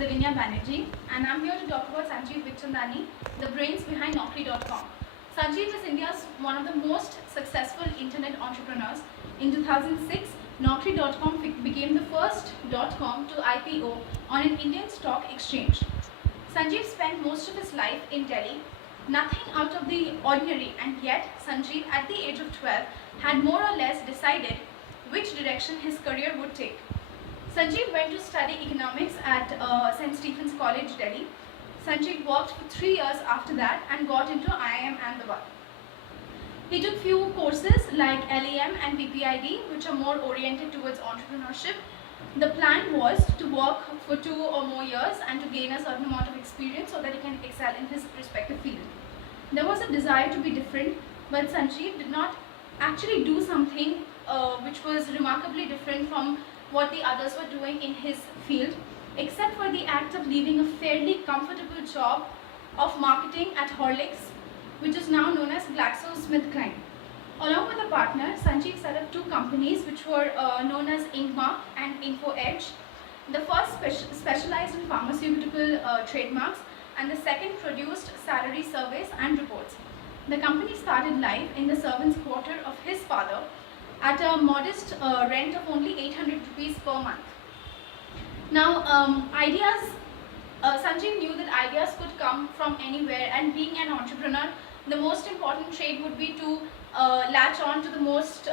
Divinya Banerjee, and I'm here to talk about Sanjeev Bhikchandani, the brains behind Naukri.com. Sanjeev is India's one of the most successful internet entrepreneurs. In 2006, Naukri.com became the first .com to IPO on an Indian stock exchange. Sanjeev spent most of his life in Delhi, nothing out of the ordinary, and yet Sanjeev, at the age of 12, had more or less decided which direction his career would take. Sanjeev went to study economics at St. Stephen's College, Delhi. Sanjeev worked for 3 years after that and got into IIM Ahmedabad. He took few courses like LEM and PPID, which are more oriented towards entrepreneurship. The plan was to work for 2 or more years and to gain a certain amount of experience so that he can excel in his respective field. There was a desire to be different, but Sanjeev did not actually do something which was remarkably different from what the others were doing in his field, except for the act of leaving a fairly comfortable job of marketing at Horlicks, which is now known as GlaxoSmithKline. Along with a partner, Sanjeev set up 2 companies which were known as Inkmark and InfoEdge. The first specialized in pharmaceutical trademarks, and the second produced salary surveys and reports. The company started life in the servants' quarter of his father at a modest rent of only 800 rupees per month. Now, Sanjeev knew that ideas could come from anywhere, and being an entrepreneur, the most important trait would be to latch on to the most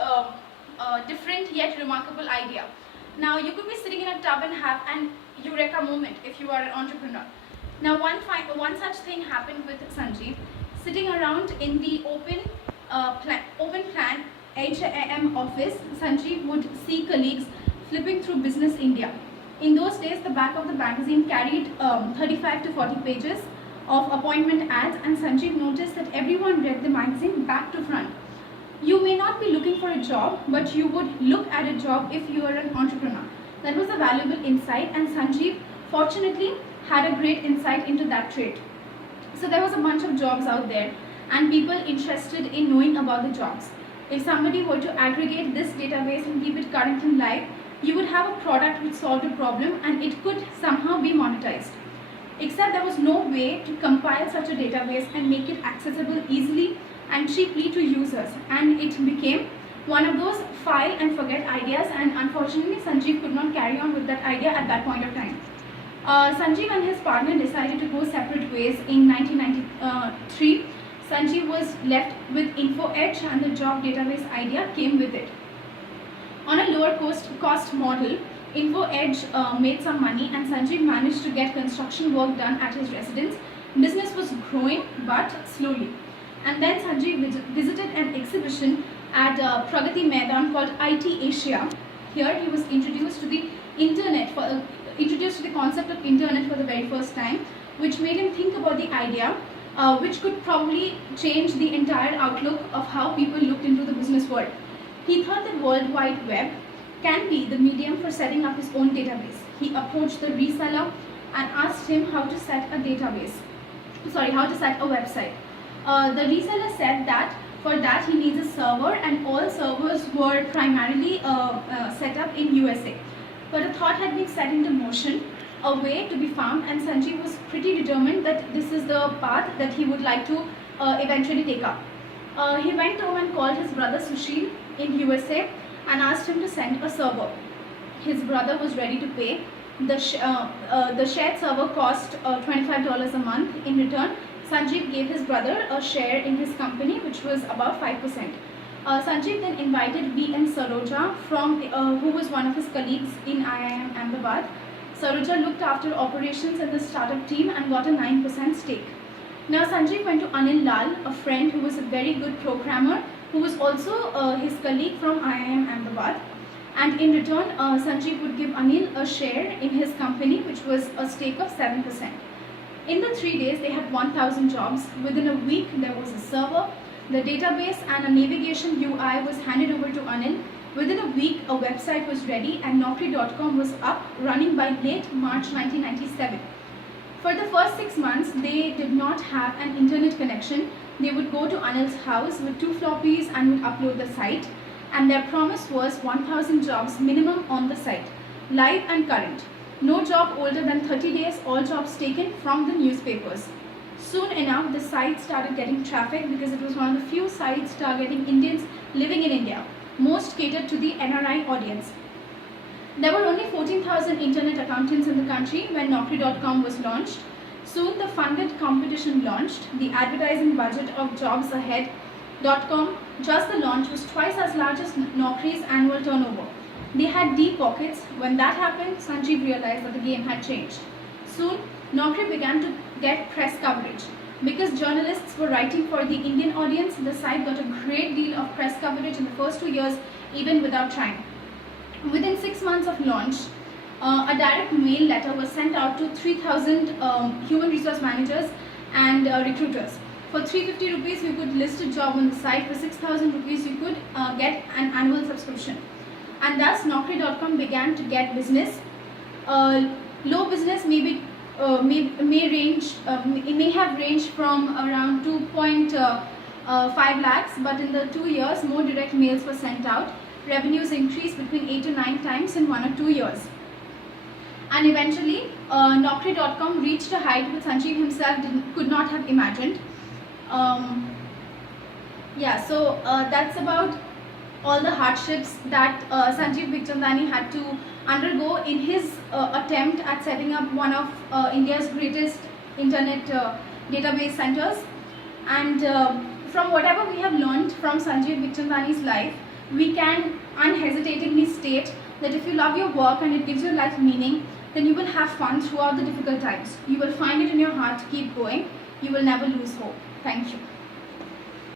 different yet remarkable idea. Now, you could be sitting in a tub and have an eureka moment if you are an entrepreneur. Now, one such thing happened with Sanjeev. Sitting around in the open plan HAM office, Sanjeev would see colleagues flipping through Business India. In those days, the back of the magazine carried 35 to 40 pages of appointment ads, and Sanjeev noticed that everyone read the magazine back to front. You may not be looking for a job, but you would look at a job if you are an entrepreneur. That was a valuable insight, and Sanjeev fortunately had a great insight into that trait. So there was a bunch of jobs out there and people interested in knowing about the jobs. If somebody were to aggregate this database and keep it current and live, you would have a product which solved a problem and it could somehow be monetized. Except there was no way to compile such a database and make it accessible easily and cheaply to users, and it became one of those file and forget ideas, and unfortunately Sanjeev could not carry on with that idea at that point of time. Sanjeev and his partner decided to go separate ways in 1993. Sanjeev was left with InfoEdge, and the job database idea came with it. On a lower cost model, InfoEdge made some money, and Sanjeev managed to get construction work done at his residence. Business was growing, but slowly. And then Sanjeev visited an exhibition at Pragati Maidan called IT Asia. Here he was introduced to the internet, introduced to the concept of internet for the very first time, which made him think about the idea, which could probably change the entire outlook of how people looked into the business world. He thought that World Wide Web can be the medium for setting up his own database. He approached the reseller and asked him how to set a website. The reseller said that for that he needs a server, and all servers were primarily set up in USA. But a thought had been set into motion, a way to be found, and Sanjeev was pretty determined that this is the path that he would like to eventually take up. He went home and called his brother Sushil in USA and asked him to send a server. His brother was ready to pay. The shared server cost $25 a month. In return, Sanjeev gave his brother a share in his company, which was about 5%. Sanjeev then invited B.N. Saroja, who was one of his colleagues in IIM Ahmedabad. Saroja looked after operations in the startup team and got a 9% stake. Now Sanjeev went to Anil Lal, a friend who was a very good programmer, who was also his colleague from IIM Ahmedabad. And in return, Sanjeev would give Anil a share in his company, which was a stake of 7%. In the 3 days, they had 1,000 jobs. Within a week, there was a server, the database, and a navigation UI was handed over to Anil. Within a week, a website was ready, and Naukri.com was up, running by late March 1997. For the first 6 months, they did not have an internet connection. They would go to Anil's house with 2 floppies and would upload the site. And their promise was 1,000 jobs minimum on the site, live and current. No job older than 30 days, all jobs taken from the newspapers. Soon enough, the site started getting traffic because it was one of the few sites targeting Indians living in India, most catered to the NRI audience. There were only 14,000 internet accountants in the country when Naukri.com was launched. Soon the funded competition launched. The advertising budget of jobsahead.com, just the launch, was twice as large as Naukri's annual turnover. They had deep pockets. When that happened, Sanjeev realized that the game had changed. Soon, Naukri began to get press coverage. Because journalists were writing for the Indian audience, the site got a great deal of press coverage in the first 2 years, even without trying. Within 6 months of launch, a direct mail letter was sent out to 3,000 human resource managers and recruiters. For 350 rupees, you could list a job on the site. For 6,000 rupees, you could get an annual subscription. And thus, Naukri.com began to get business. Low business may have ranged from around 2.5 lakhs, but in the 2 years, more direct mails were sent out. Revenues increased between 8 to 9 times in 1 or 2 years. And eventually, Naukri.com reached a height which Sanjeev himself could not have imagined. That's about all the hardships that Sanjeev Bhikchandani had to undergo in his attempt at setting up one of India's greatest internet database centers. And from whatever we have learned from Sanjeev Bhikchandani's life, we can unhesitatingly state that if you love your work and it gives your life meaning, then you will have fun throughout the difficult times. You will find it in your heart to keep going. You will never lose hope. Thank you.